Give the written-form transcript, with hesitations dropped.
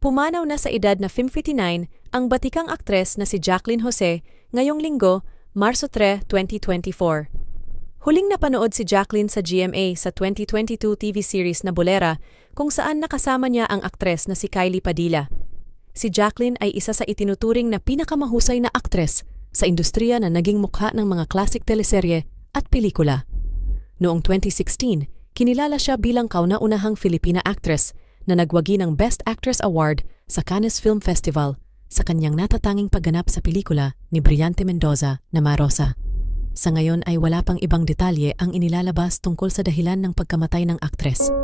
Pumanaw na sa edad na 59 ang batikang aktres na si Jacqueline Jose ngayong linggo, Marso 3, 2024. Huling napanood si Jacqueline sa GMA sa 2022 TV series na Bolera kung saan nakasama niya ang aktres na si Kylie Padilla. Si Jacqueline ay isa sa itinuturing na pinakamahusay na aktres sa industriya na naging mukha ng mga classic teleserye at pelikula. Noong 2016, kinilala siya bilang kauna-unahang Filipina actress na nagwagi ng Best Actress Award sa Cannes Film Festival sa kanyang natatanging pagganap sa pelikula ni Brillante Mendoza na Marosa. Sa ngayon ay wala pang ibang detalye ang inilalabas tungkol sa dahilan ng pagkamatay ng aktres.